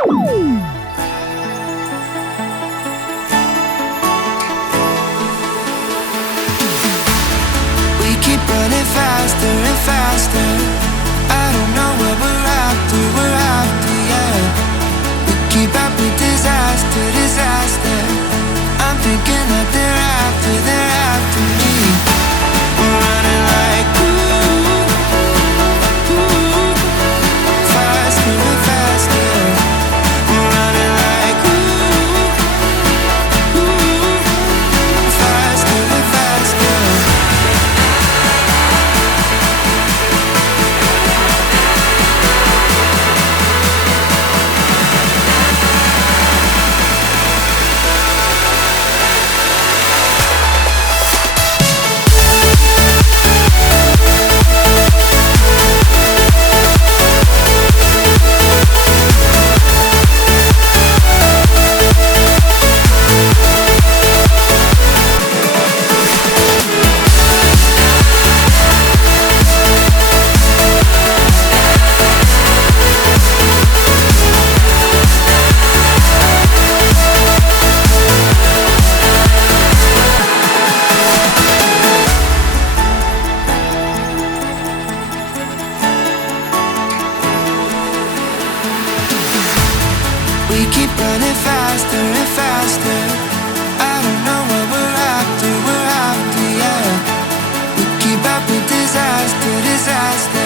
We keep running faster and faster. I don't know what we're after, yeah. We keep up with disaster, disaster. I'm thinking that they're after me. We're running like faster and faster. We're running like faster and faster. We keep running faster and faster. I don't know what we're after, yeah. We keep up with disaster, disaster.